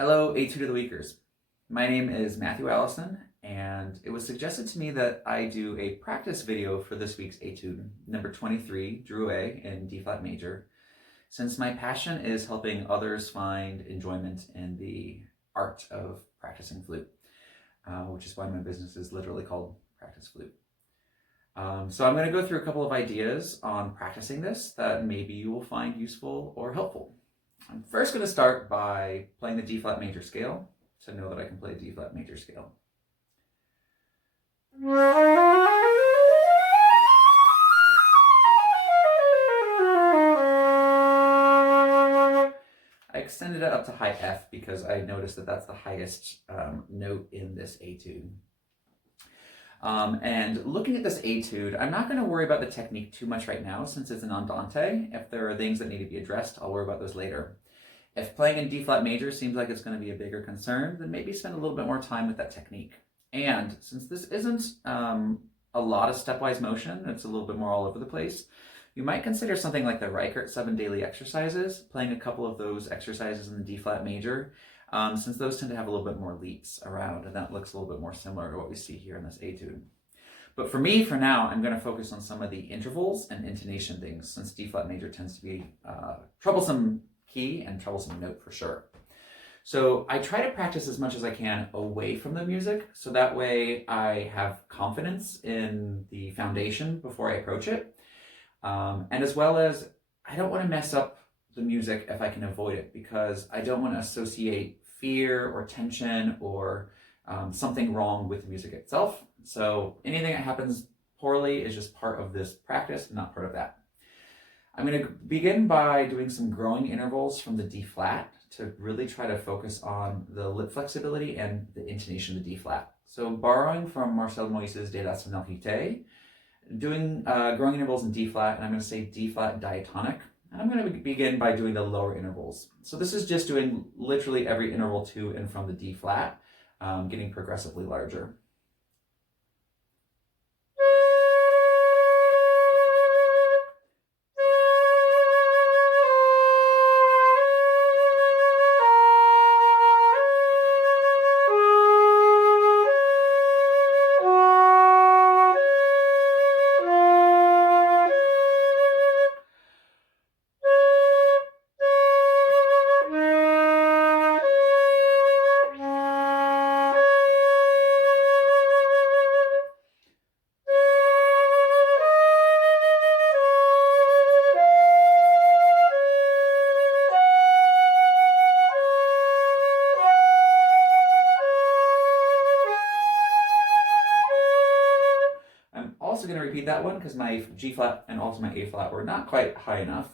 Hello, Etude of the Weekers. My name is Matthew Allison, and it was suggested to me that I do a practice video for this week's Etude, number 23, Drouet in D-flat major, since my passion is helping others find enjoyment in the art of practicing flute, which is why my business is literally called Practice Flute. So I'm going to go through a couple of ideas on practicing this that maybe you will find useful or helpful. I'm first going to start by playing the D-flat major scale to know that I can play D-flat major scale. I extended it up to high F because I noticed that that's the highest note in this etude. And looking at this etude, I'm not going to worry about the technique too much right now since it's an andante. If there are things that need to be addressed, I'll worry about those later. If playing in D-flat major seems like it's going to be a bigger concern, then maybe spend a little bit more time with that technique. And since this isn't a lot of stepwise motion, it's a little bit more all over the place, you might consider something like the Reichert 7 daily exercises, playing a couple of those exercises in the D-flat major, since those tend to have a little bit more leaps around, and that looks a little bit more similar to what we see here in this etude. But for me, for now, I'm going to focus on some of the intervals and intonation things, since D-flat major tends to be troublesome key and troublesome note for sure. So I try to practice as much as I can away from the music, so that way I have confidence in the foundation before I approach it. And as well as, I don't want to mess up the music if I can avoid it, because I don't want to associate fear or tension or something wrong with the music itself. So anything that happens poorly is just part of this practice, not part of that. I'm going to begin by doing some growing intervals from the D-flat to really try to focus on the lip flexibility and the intonation of the D-flat. So borrowing from Marcel Moïse's De la Sonorité, doing growing intervals in D-flat, and I'm going to say D-flat diatonic. And I'm going to begin by doing the lower intervals. So this is just doing literally every interval to and from the D-flat, getting progressively larger. Also going to repeat that one because my G flat and also my A flat were not quite high enough.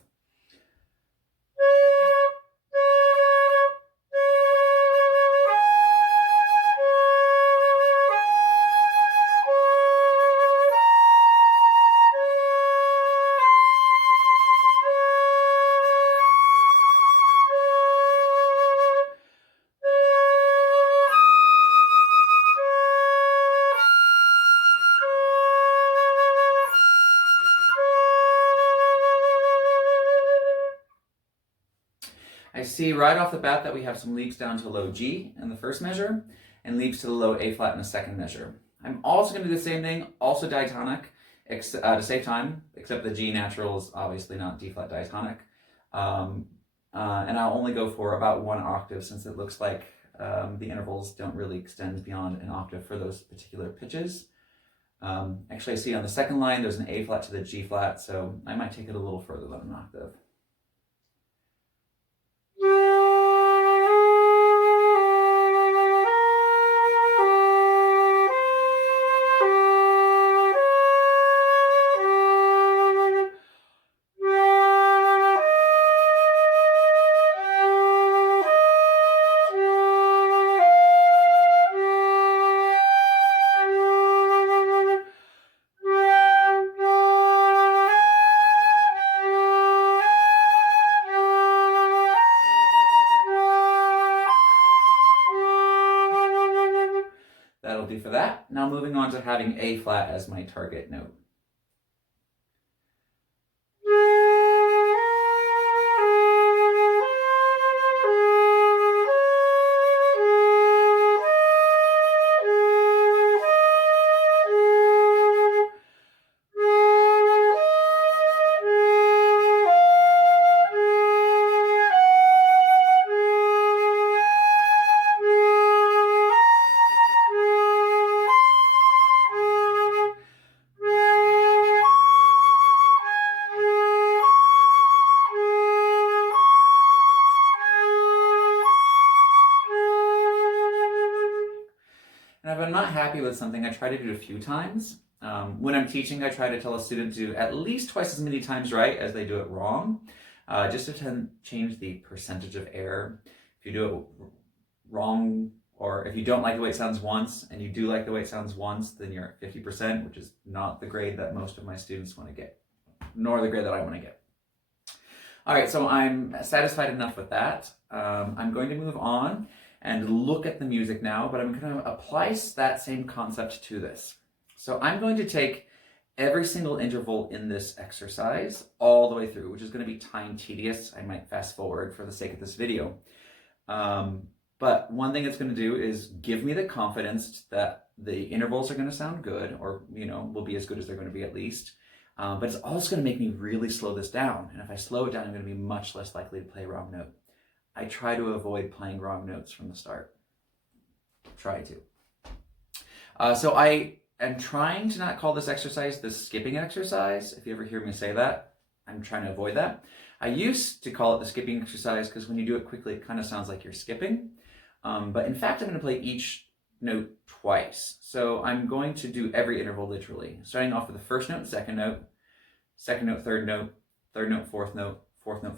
I see right off the bat that we have some leaps down to low G in the first measure and leaps to the low A flat in the second measure. I'm also going to do the same thing, also diatonic, to save time, except the G natural is obviously not D flat diatonic. And I'll only go for about 1 octave since it looks like the intervals don't really extend beyond an octave for those particular pitches. Actually, I see on the second line there's an A flat to the G flat, so I might take it a little further than an octave. That'll do for that. Now moving on to having A flat as my target note. if I'm not happy with something, I try to do it a few times. When I'm teaching, I try to tell a student to do at least twice as many times right as they do it wrong, just to change the percentage of error. If you do it wrong, or if you don't like the way it sounds once and you do like the way it sounds once, then you're at 50%, which is not the grade that most of my students want to get, nor the grade that I want to get. All right, so I'm satisfied enough with that. I'm going to move on and look at the music now, but I'm going to apply that same concept to this. So I'm going to take every single interval in this exercise all the way through, which is going to be time tedious. I might fast forward for the sake of this video. But one thing it's going to do is give me the confidence that the intervals are going to sound good, or, will be as good as they're going to be at least. But it's also going to make me really slow this down. And if I slow it down, I'm going to be much less likely to play a wrong note. I try to avoid playing wrong notes from the start. Try to. So I am trying to not call this exercise the skipping exercise. If you ever hear me say that, I'm trying to avoid that. I used to call it the skipping exercise because when you do it quickly, it kind of sounds like you're skipping. But in fact, I'm going to play each note twice. So I'm going to do every interval literally, starting off with the first note, second note, third note, fourth note,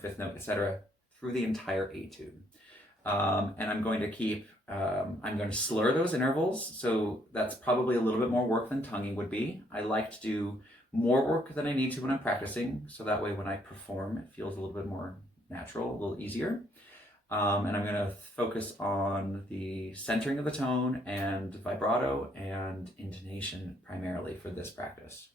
fifth note, etc., through the entire etude. And I'm going to slur those intervals. So that's probably a little bit more work than tonguing would be. I like to do more work than I need to when I'm practicing. So that way when I perform, it feels a little bit more natural, a little easier. And I'm going to focus on the centering of the tone and vibrato and intonation primarily for this practice.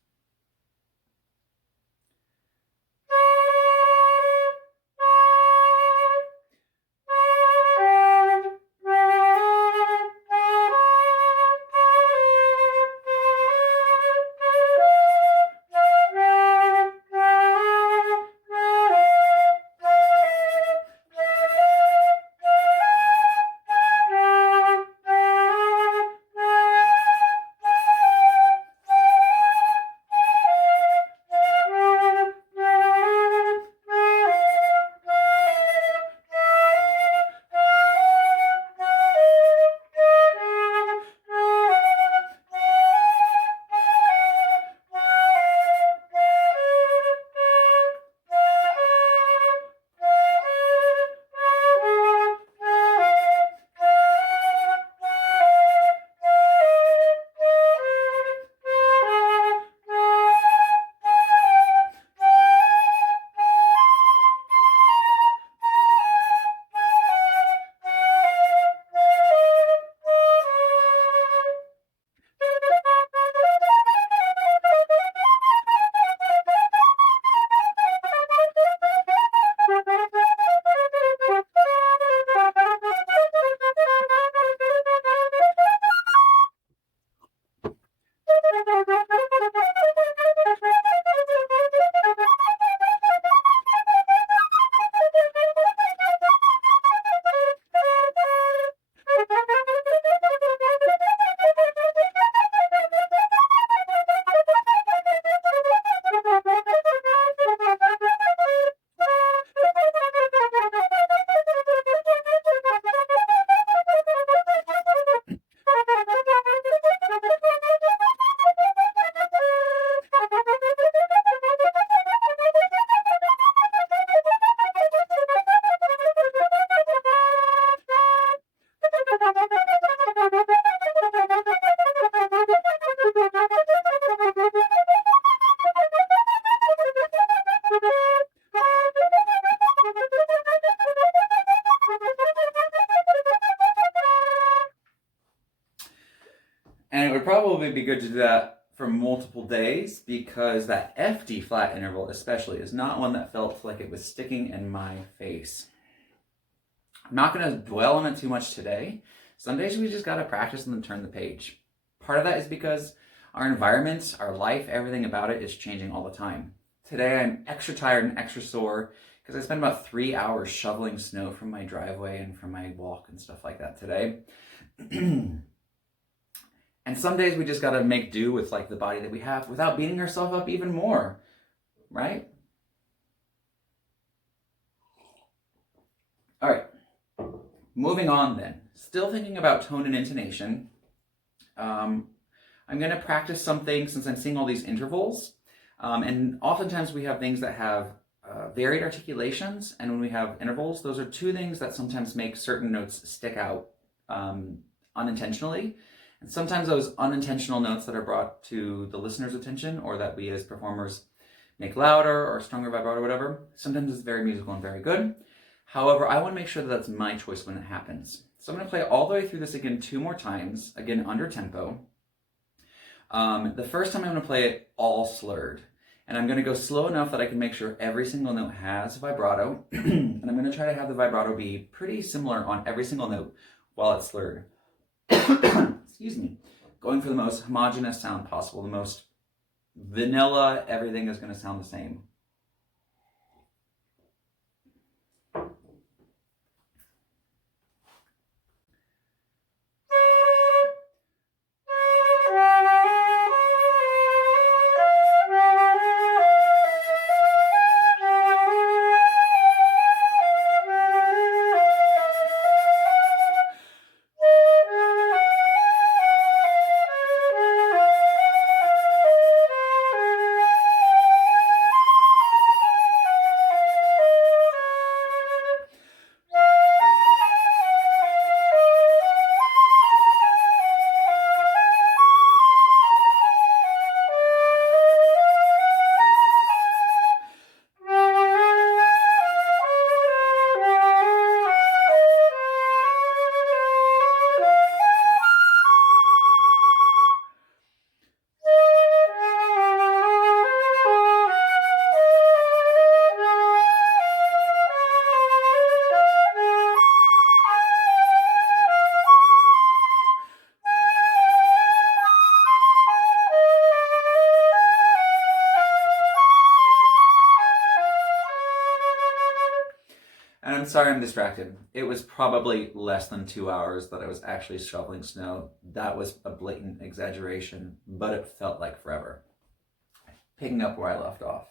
And it would probably be good to do that for multiple days because that F D flat interval especially is not one that felt like it was sticking in my face. I'm not going to dwell on it too much today. Some days we just got to practice and then turn the page. Part of that is because our environment, our life, everything about it is changing all the time. Today I'm extra tired and extra sore because I spent about 3 hours shoveling snow from my driveway and from my walk and stuff like that today. And some days we just got to make do with like the body that we have without beating ourselves up even more, right? All right, moving on then. Still thinking about tone and intonation. I'm going to practice something since I'm seeing all these intervals. And oftentimes we have things that have varied articulations, and when we have intervals, those are two things that sometimes make certain notes stick out unintentionally. And sometimes those unintentional notes that are brought to the listener's attention, or that we as performers make louder or stronger vibrato or whatever, sometimes it's very musical and very good. However, I want to make sure that that's my choice when it happens. So I'm going to play all the way through this again 2 more times, again under tempo. The first time I'm going to play it all slurred. And I'm going to go slow enough that I can make sure every single note has vibrato. And I'm going to try to have the vibrato be pretty similar on every single note while it's slurred. Excuse me. Going for the most homogeneous sound possible, the most vanilla, everything is going to sound the same. And I'm sorry I'm distracted. It was probably less than 2 hours that I was actually shoveling snow. That was a blatant exaggeration, but it felt like forever. Picking up where I left off.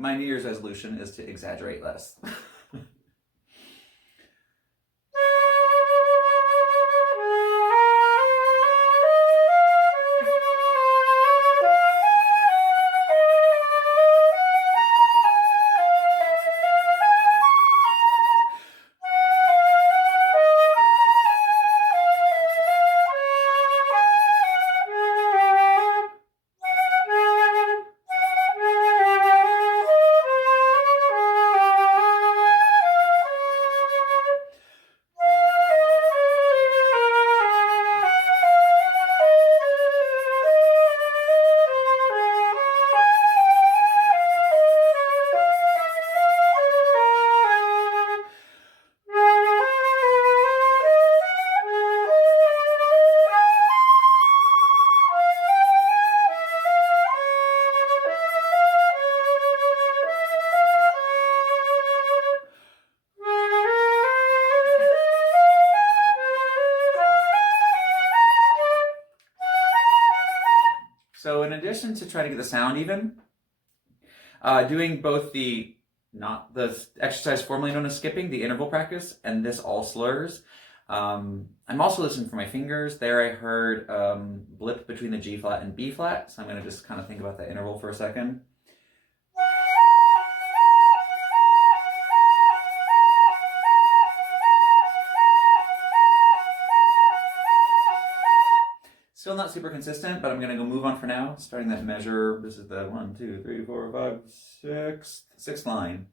My New Year's resolution is to exaggerate less. So in addition to trying to get the sound even, doing both not the exercise formerly known as skipping, the interval practice, and this all slurs, I'm also listening for my fingers. There I heard blip between the G flat and B flat, so I'm going to just kind of think about that interval for a second. Still not super consistent, but I'm going to go move on for now. Starting that measure, this is the 1, 2, 3, 4, 5, 6, sixth line.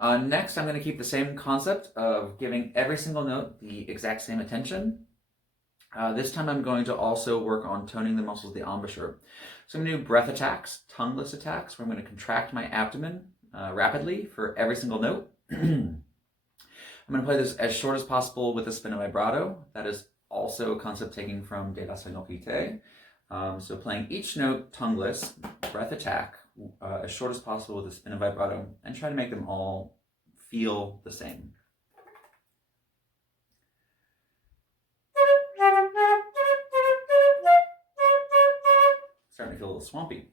Next, I'm going to keep the same concept of giving every single note the exact same attention. This time I'm going to also work on toning the muscles of the embouchure. So I'm going to do breath attacks, tongueless attacks, where I'm going to contract my abdomen rapidly for every single note. I'm going to play this as short as possible with a spin vibrato. That is also a concept taken from De La Sonorité. So playing each note tongueless, breath attack, as short as possible with a spin vibrato, and try to make them all feel the same. Starting to feel a little swampy.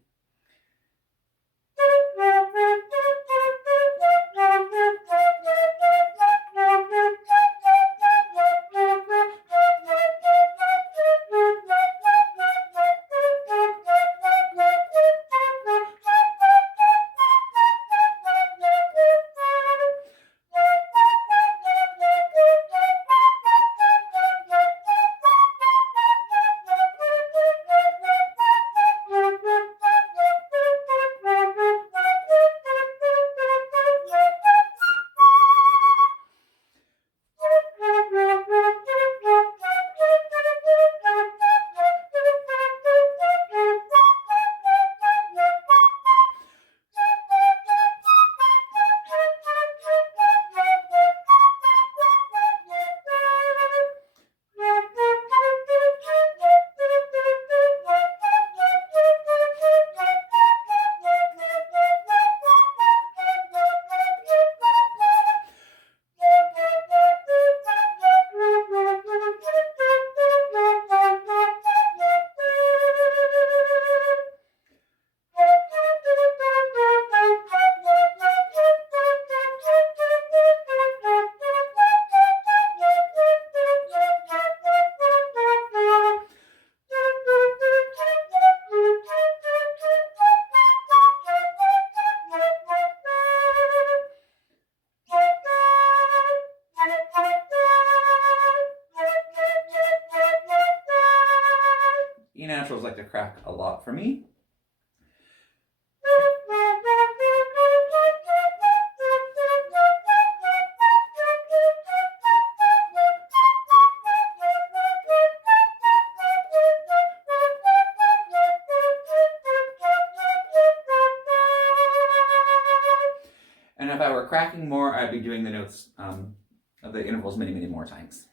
E naturals like to crack a lot for me. And if I were cracking more, I'd be doing the notes of the intervals many, many more times.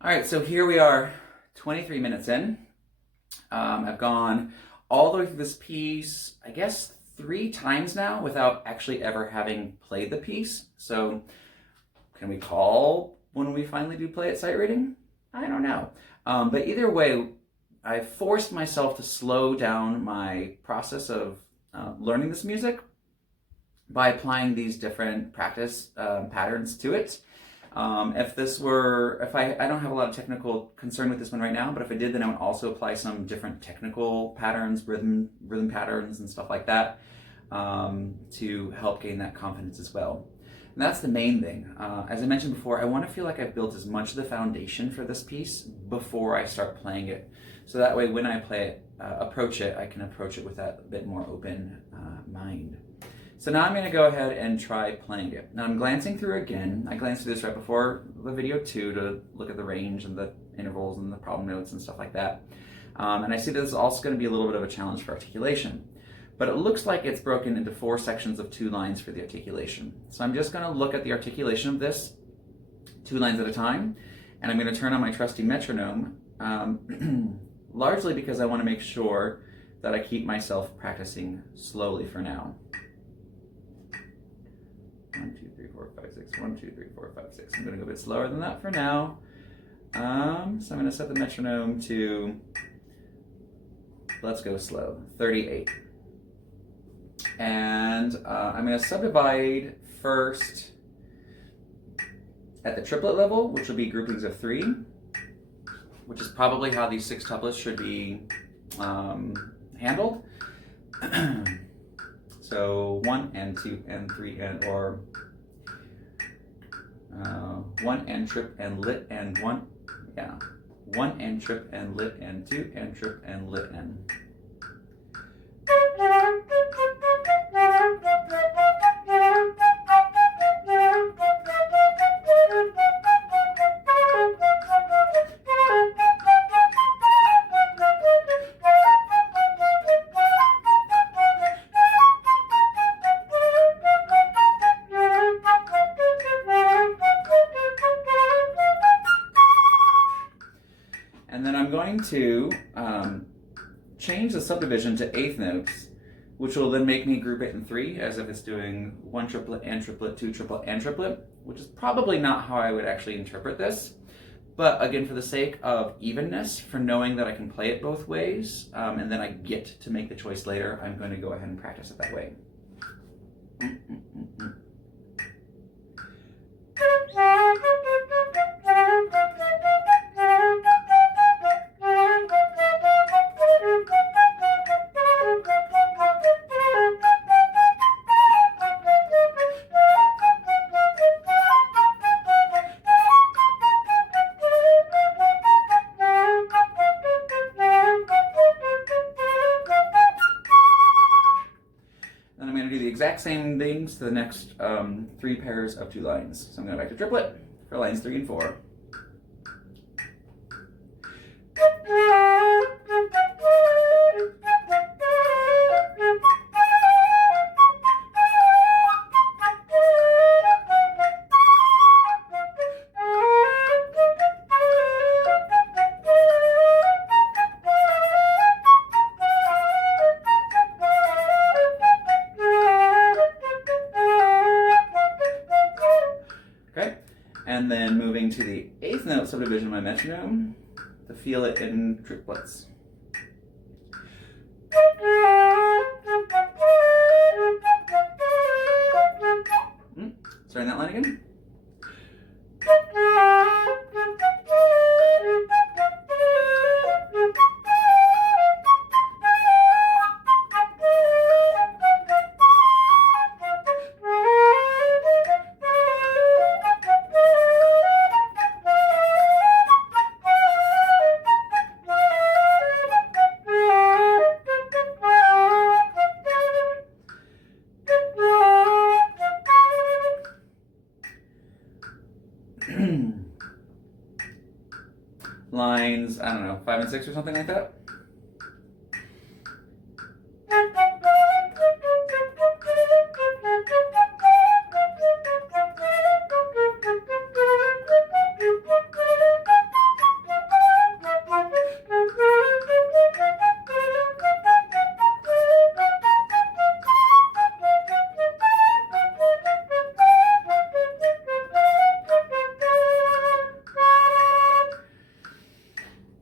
All right, so here we are 23 minutes in. I've gone all the way through this piece, I guess 3 times now without actually ever having played the piece. So can we call when we finally do play at sight reading? I don't know. But either way, I forced myself to slow down my process of learning this music by applying these different practice patterns to it. I don't have a lot of technical concern with this one right now, but if I did, then I would also apply some different technical patterns, rhythm patterns and stuff like that, to help gain that confidence as well. And that's the main thing. As I mentioned before, I want to feel like I've built as much of the foundation for this piece before I start playing it. So that way when I approach it, I can approach it with that bit more open mind. So now I'm going to go ahead and try playing it. Now I'm glancing through again. I glanced through this right before the video too to look at the range and the intervals and the problem notes and stuff like that. And I see that this is also going to be a little bit of a challenge for articulation. But it looks like it's broken into 4 sections of 2 lines for the articulation. So I'm just going to look at the articulation of this 2 lines at a time, and I'm going to turn on my trusty metronome, largely because I want to make sure that I keep myself practicing slowly for now. 1, 2, 3, 4, 5, 6. 1, 2, 3, 4, 5, 6. I'm going to go a bit slower than that for now. So I'm going to set the metronome to, let's go slow, 38. And I'm going to subdivide first at the triplet level, which will be groupings of 3, which is probably how these 6 tuplets should be handled. So 1 and 2 and 3 and, or 1 and trip and lit and 1, yeah, 1 and trip and lit and 2 and trip and lit and. And then I'm going to change the subdivision to eighth notes, which will then make me group it in 3, as if it's doing 1 triplet and triplet, 2 triplet and triplet, which is probably not how I would actually interpret this. But again, for the sake of evenness, for knowing that I can play it both ways, and then I get to make the choice later, I'm going to go ahead and practice it that way. Then I'm going to do the exact same things to the next 3 pairs of 2 lines. So I'm going back to triplet for lines 3 and 4. And then moving to the eighth note subdivision of my metronome to feel it in triplets. Starting that line again. Lines, I don't know, 5 and 6 or something like that.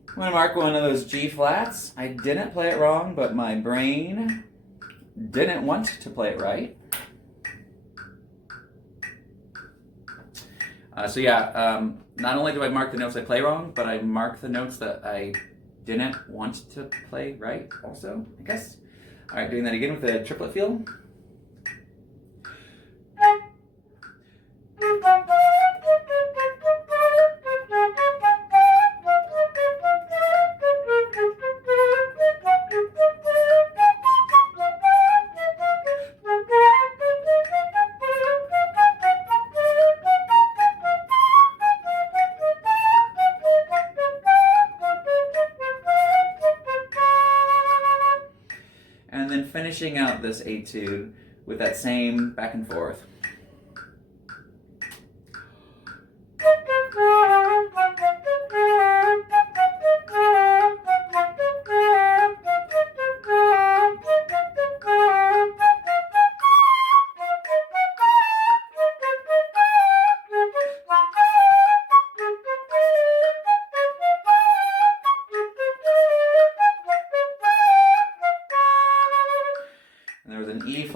I'm going to mark one of those G flats. I didn't play it wrong, but my brain didn't want to play it right. Not only do I mark the notes I play wrong, but I mark the notes that I didn't want to play right also, I guess. All right, doing that again with the triplet feel. And then finishing out this etude with that same back and forth.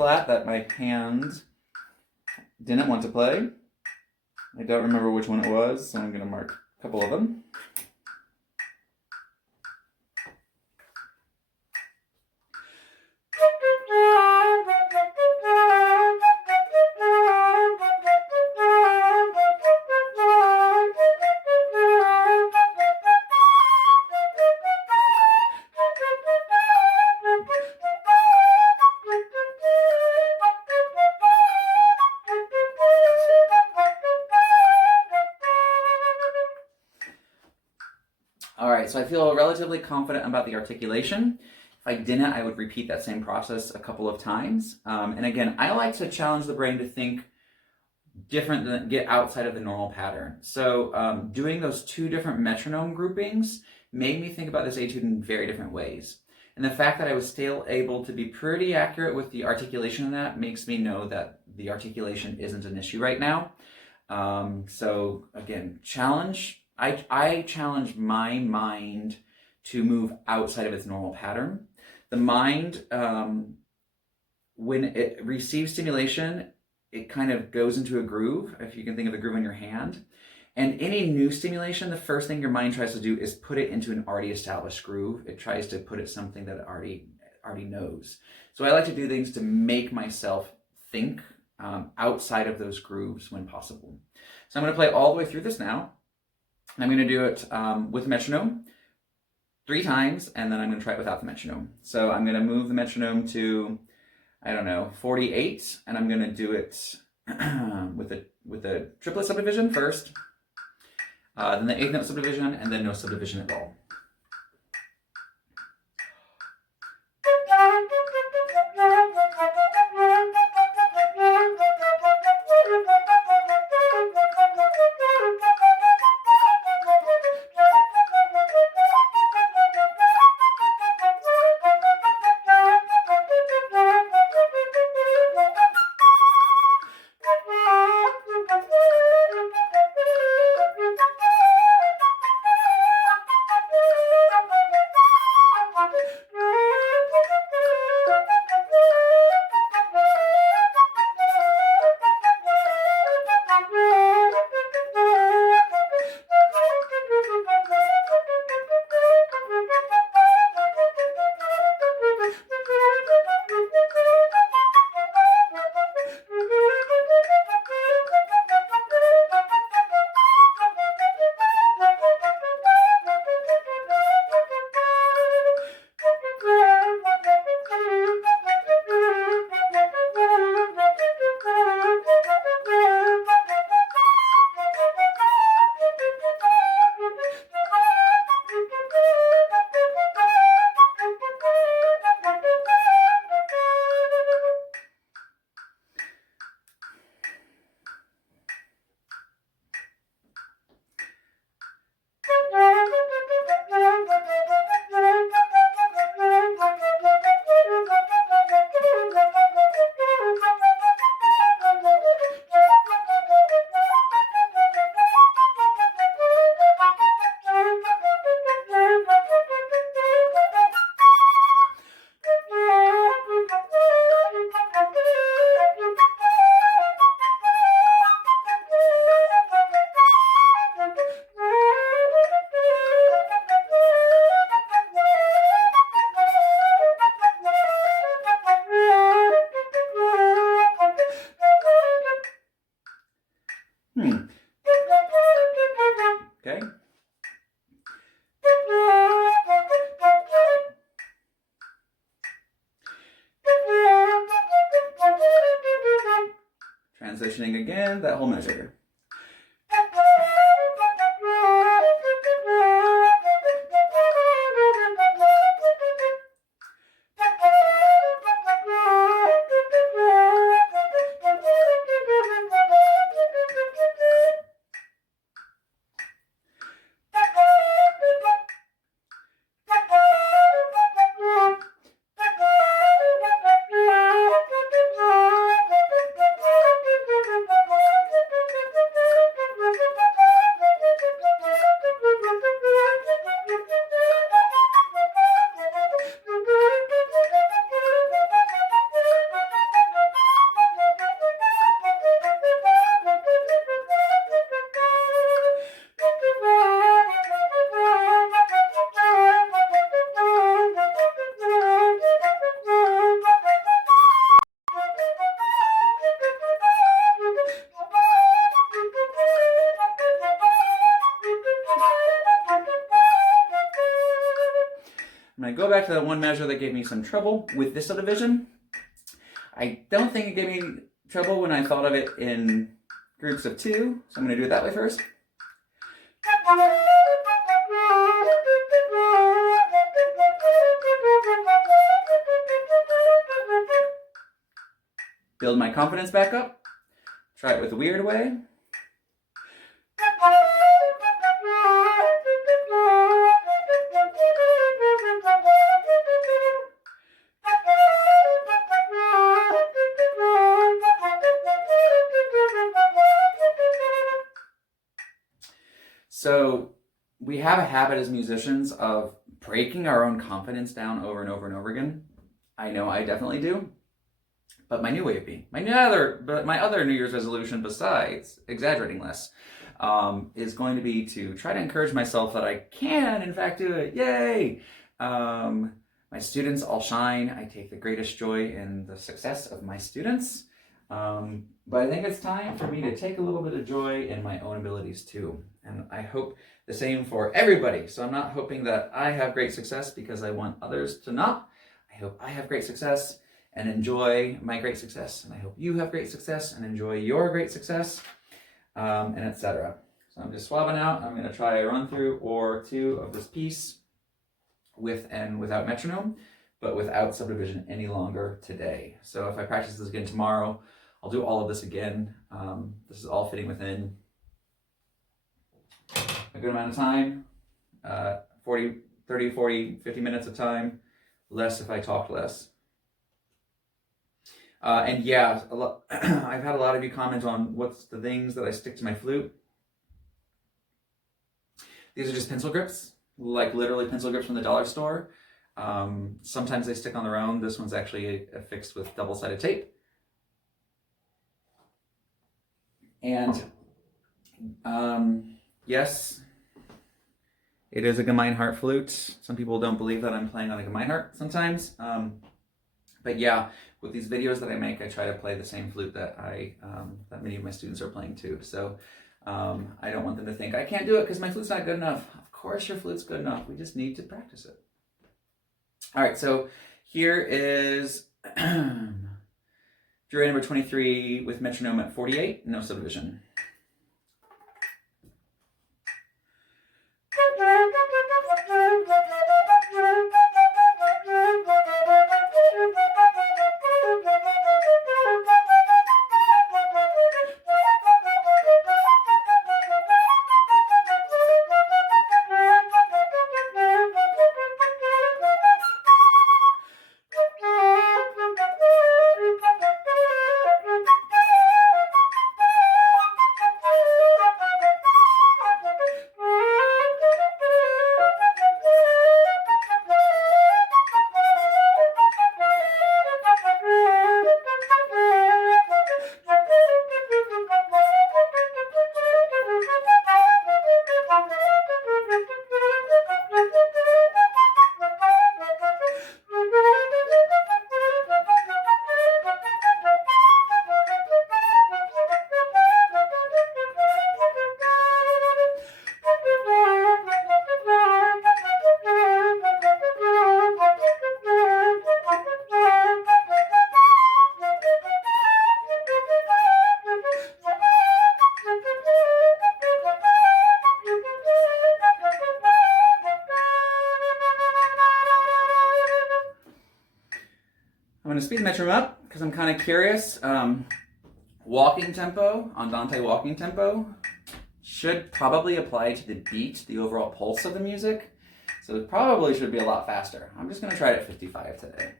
flat that my hand didn't want to play. I don't remember which one it was, so I'm going to mark a couple of them. All right, so I feel relatively confident about the articulation. If I didn't, I would repeat that same process a couple of times. And again, I like to challenge the brain to think different than get outside of the normal pattern. So doing those two different metronome groupings made me think about this etude in very different ways. And the fact that I was still able to be pretty accurate with the articulation of that makes me know that the articulation isn't an issue right now. So again, I challenge my mind to move outside of its normal pattern. The mind, when it receives stimulation, it kind of goes into a groove, if you can think of a groove in your hand. And any new stimulation, the first thing your mind tries to do is put it into an already established groove. It tries to put it something that it already knows. So I like to do things to make myself think outside of those grooves when possible. So I'm going to play all the way through this now. I'm going to do it with metronome 3 times, and then I'm going to try it without the metronome. So I'm going to move the metronome to, I don't know, 48, and I'm going to do it with a triplet subdivision first, then the 8th note subdivision, and then no subdivision at all. Okay. Transitioning again, that whole measure. I go back to the one measure that gave me some trouble with this subdivision, I don't think it gave me trouble when I thought of it in groups of 2, so I'm going to do it that way first. Build my confidence back up. Try it with a weird way. So we have a habit as musicians of breaking our own confidence down over and over and over again. I know I definitely do. But my other New Year's resolution, besides exaggerating less, is going to be to try to encourage myself that I can, in fact, do it. Yay! My students all shine. I take the greatest joy in the success of my students. But I think it's time for me to take a little bit of joy in my own abilities too. And I hope the same for everybody. So I'm not hoping that I have great success because I want others to not. I hope I have great success and enjoy my great success. And I hope you have great success and enjoy your great success, and etc. So I'm just swabbing out. I'm going to try a run through or 2 of this piece with and without metronome, but without subdivision any longer today. So if I practice this again tomorrow, I'll do all of this again. This is all fitting within a good amount of time, 30, 40, 50 minutes of time, less if I talk less. And yeah, I've had a lot of you comment on what's the things that I stick to my flute. These are just pencil grips, like literally pencil grips from the dollar store. Sometimes they stick on their own. This one's actually affixed with double-sided tape. And yes, it is a Gemeinhardt flute. Some people don't believe that I'm playing on a Gemeinhardt sometimes. But yeah, with these videos that I make, I try to play the same flute that that many of my students are playing too. So I don't want them to think I can't do it because my flute's not good enough. Of course your flute's good enough. We just need to practice it. All right, so here is Drouet number 23 with metronome at 48, no subdivision. I'm going to speed the metronome up because I'm kind of curious. Walking tempo, andante walking tempo, should probably apply to the beat, the overall pulse of the music. So it probably should be a lot faster. I'm just going to try it at 55 today.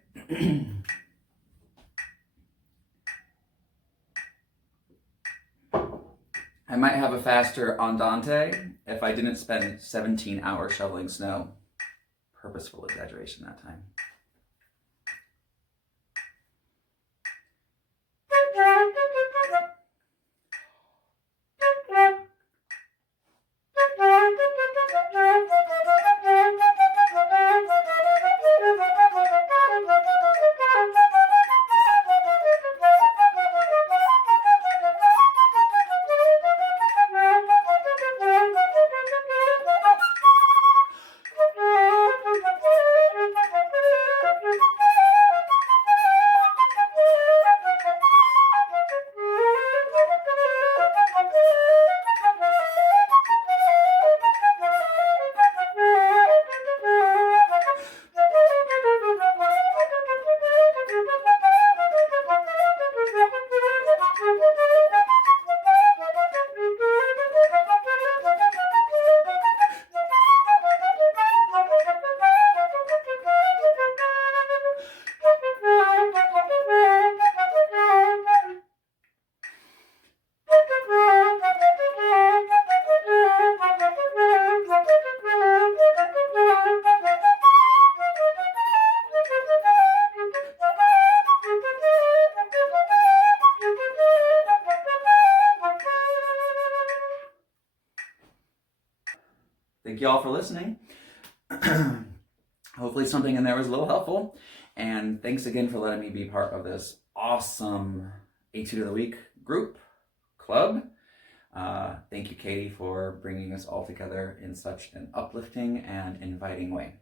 I might have a faster andante if I didn't spend 17 hours shoveling snow. Purposeful exaggeration that time. Thank you all for listening. Hopefully something in there was a little helpful. And thanks again for letting me be part of this awesome Etude of the Week group, club. Thank you, Katie, for bringing us all together in such an uplifting and inviting way.